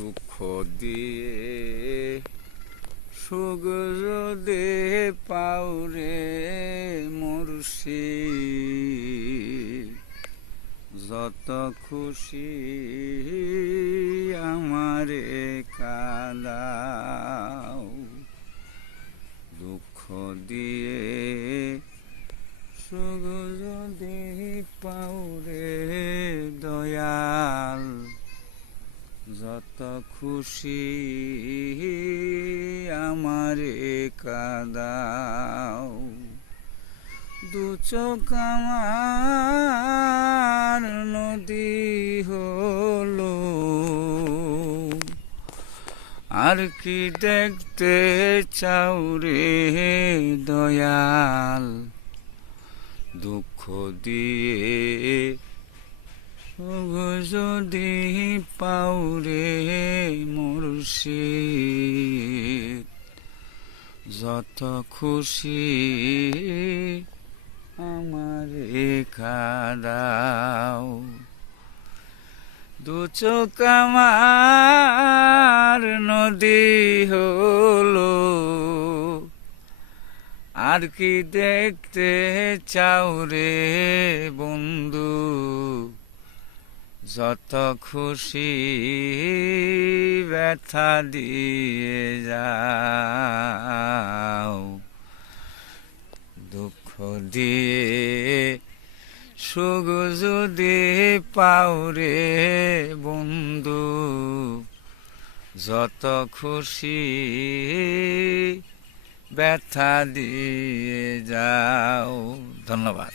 দুঃখ দিয়ে সুখ যদি পাউরে মুর্শিদ, যত খুশি আমারে কাঁদাও। দুঃখ দিয়ে সুখ যদি পাউরে দয়াল, যত খুশি আমারে কাঁদাও। দু চোখ আমার নদী হলো, আর কি দেখতে চাও রে দয়াল। দুঃখ দিয়ে সুখ যদি পাউরে মুর্শিদ, যত খুশি আমারে কাঁদাও। দু চোখ আমার নদী হলো, আর কি দেখতে চাও রে বন্ধু। যত খুশি ব্যথা দিয়ে যাও। দুঃখ দিয়ে সুখ যদি পাও রে বন্ধু, যত খুশি ব্যথা দিয়ে যাও। ধন্যবাদ।